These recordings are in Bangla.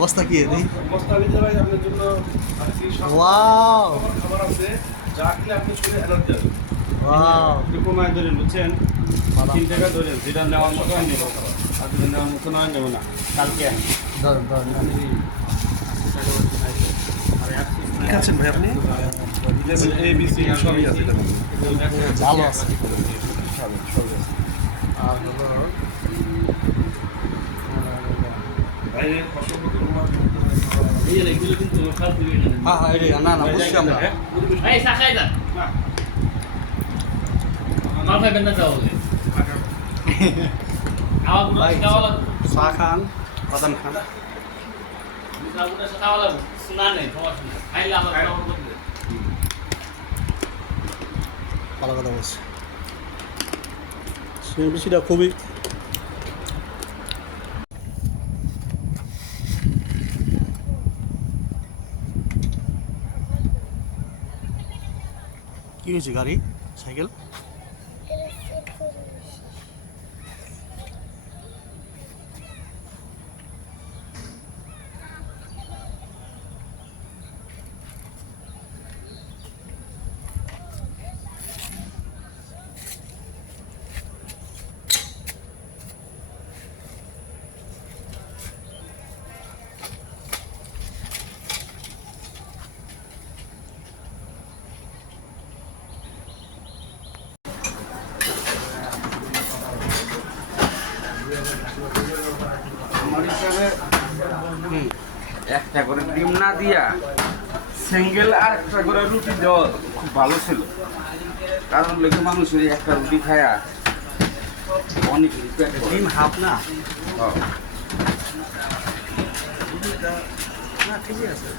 বস্তা কি নেই? বস্তা নিতে ভাই আপনার জন্য ওয়াও খাবার আছে যা খেলে আপনি শরীরে এনার্জি আসবে। ওয়াও আপনি কমায় ধরেন বুঝছেন, 3 টাকা ধরেন, যেটা নেওয়ার মতো আমি নেবো খাবার, আর যেটা নেওয়ার মতো নয় নেবো না। কালকে আমি ধরুন ধরুন ঠিক আছেন ভাই আপনি? ABC সবই আছে এটার মধ্যে। ভালো আছে। সবই আছে। আর হলো ভাই অসংখ্য ধন্যবাদ। এগুলো কিন্তু ফালতু হ্যাঁ হ্যাঁ এটা না না বুঝছি আমরা। এই সাখাই যান মাল খাইবেন না তাহলে খাওয়া গুলো ভাই খাওয়া লাগবে চা খান বাদাম খান। খাওয়া লাগবে শোনা নেই সমস্যা নেই খাইলে আমার খাওয়া করতে ভালো কথা বলছি। সিএমবিসিটা খুবই কি হয়েছে গাড়ি সাইকেল? আমার হিসাবে একটা করে ডিম না দিয়া সিঙ্গেল আর একটা করে রুটি দেওয়া খুব ভালো ছিল, কারণ লোকে মানুষের একটা রুটি খায়া অনেক পেট ভরে। ডিম হাফ না? হ্যাঁ। না ঠিকই আছে।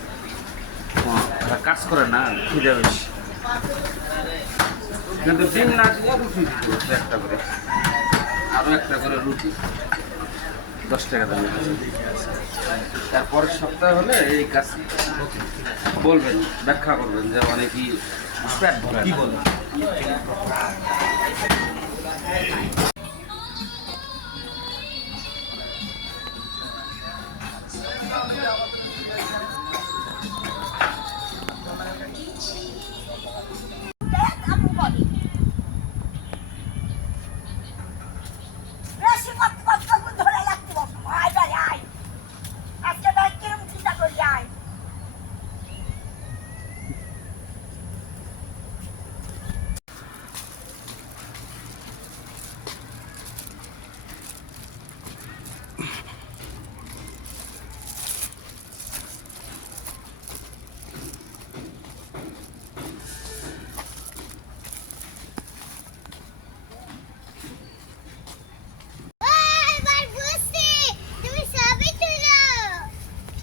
ওরা কাজ করে না খিদে বেশি, কিন্তু ডিম না দিয়ে রুটি দিত একটা করে, আরো একটা করে রুটি 10 টাকা দাম। তারপরের সপ্তাহে হলে এই কাজ বলবেন, ব্যাখ্যা করবেন যে মানে কি পেট ভরে কি বলবেন।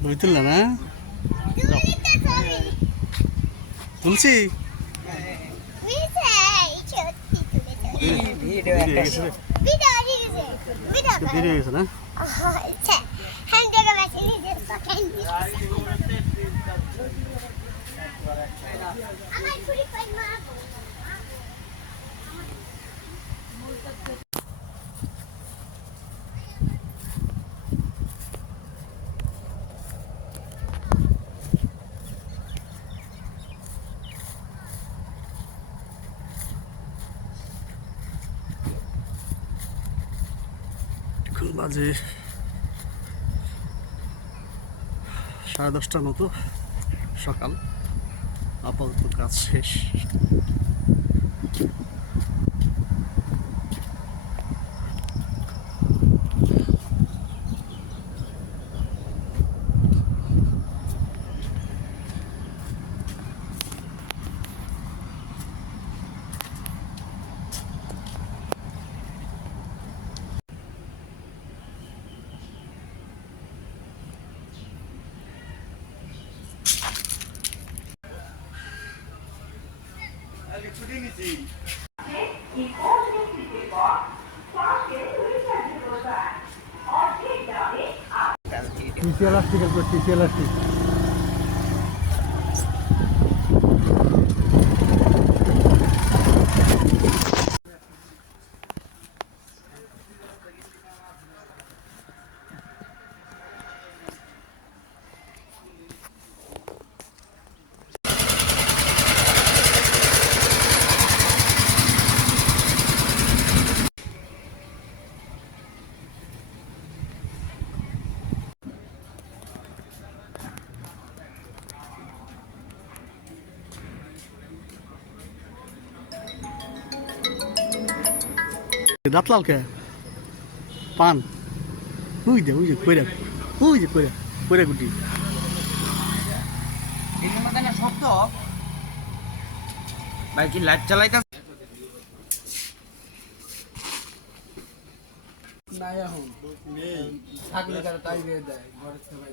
ছবি তুললা না? তুলছি ভিডিও গেছে না? এখন বাজে 10:30টার মতো সকাল। আপাতত কাজ শেষ। দাঁত লাল কে পান ওই যে কইরা কইরা গুটি শব্দ ভাই কি লাইট চালাইতা নাই এখন থাকলে তারা তাই দিয়ে দেয় ঘরের সবাই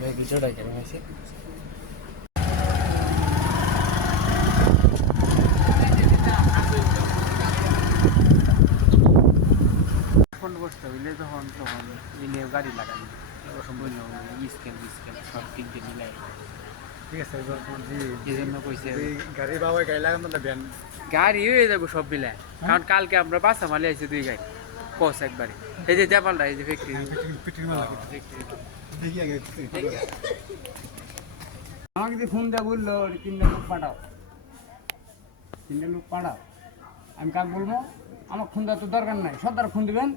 ভাই ভিডিওটা কেমন আছে বসতে হইলে তখন মিলে গাড়ি লাগানি বলল স্কেল সব ঠিক দিয়ে মিলাই ঠিক আছে এই জন্য কইছে গাড়ি বাবা গাড়ি লাগানো না ভ্যান গাড়ি হয়ে যাবো সব মিলাই কারণ কালকে আমরা বাসা মালে আইছি 2 গাড়ি কস একবারে এই যে দেপালটা এই যে ফ্যাক্টরি আমাকে যে ফোন দেওয়া বললো 3টা লোক পাঠাও আমি কাক বলবো আমার ফোন দেওয়ার তো দরকার নাই সর্দার ফোন দেবেন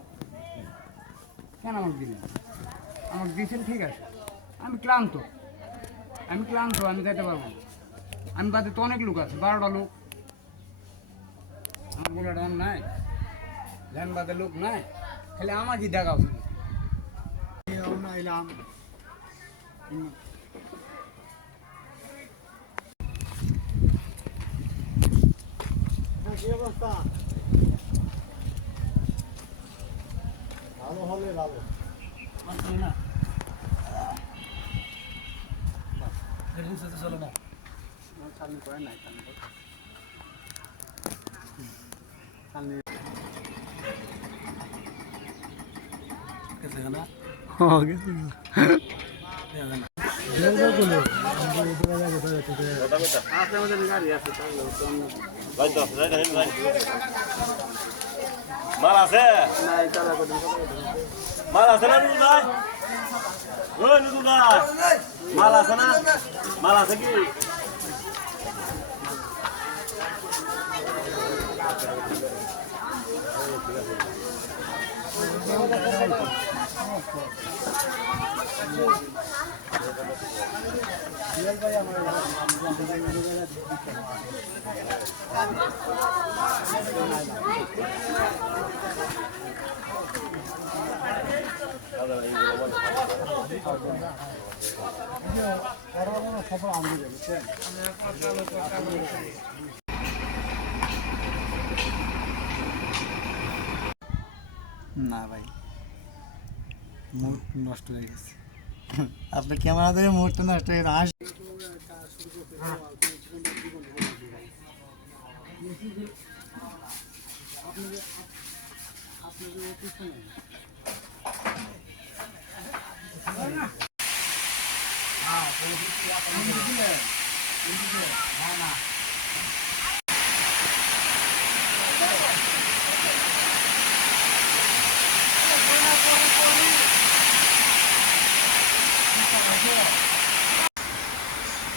কেন আমাকে দিলেন আমাকে দিয়েছেন ঠিক আছে আমি ক্লান্ত আমি যেতে পারবো আমি বাদে তো অনেক লোক আছে 12টা লোক আমার বলে ডান নাই ধ্যান বাদে লোক নাই খালি আমাকে দেখাও এলাম কি অবস্থা ভালো হলে ভালো না চলো না সামনে করে নাই সামনে গেছে না হ্যাঁ গেছে মাল আছে মাল আছে না নুদুল ভাই ওই নুদুল ভাই মাল আছে না মাল আছে কি না ভাই মুড নষ্ট হয়ে গেছে আপনার ক্যামেরা ধরে মুডটা নষ্ট হয়ে গেছে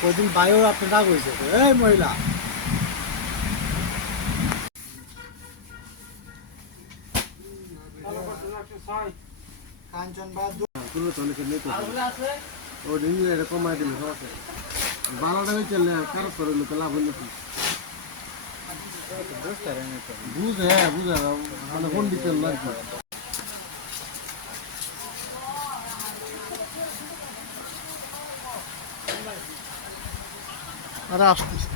ওইদিন বায়ু আপনি রাগ হয়েছে এই মহিলা কাঞ্চন কমাই দিল বারোটা হয়ে চললে কারো করে লোক লাভ হইল কি বুঝে বুঝে মানে কোন দিতে আর কি আরে আসতেছে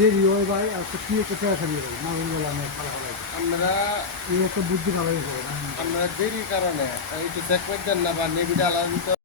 দেরি হয় ভাই আর কি কোথায় আসা দিয়ে না বলে আমি আমরা এই একটা বুদ্ধি ভালো হয়েছে আমরা দেরির কারণে একটু চেক করতেন না বা নেবিটা আলাদা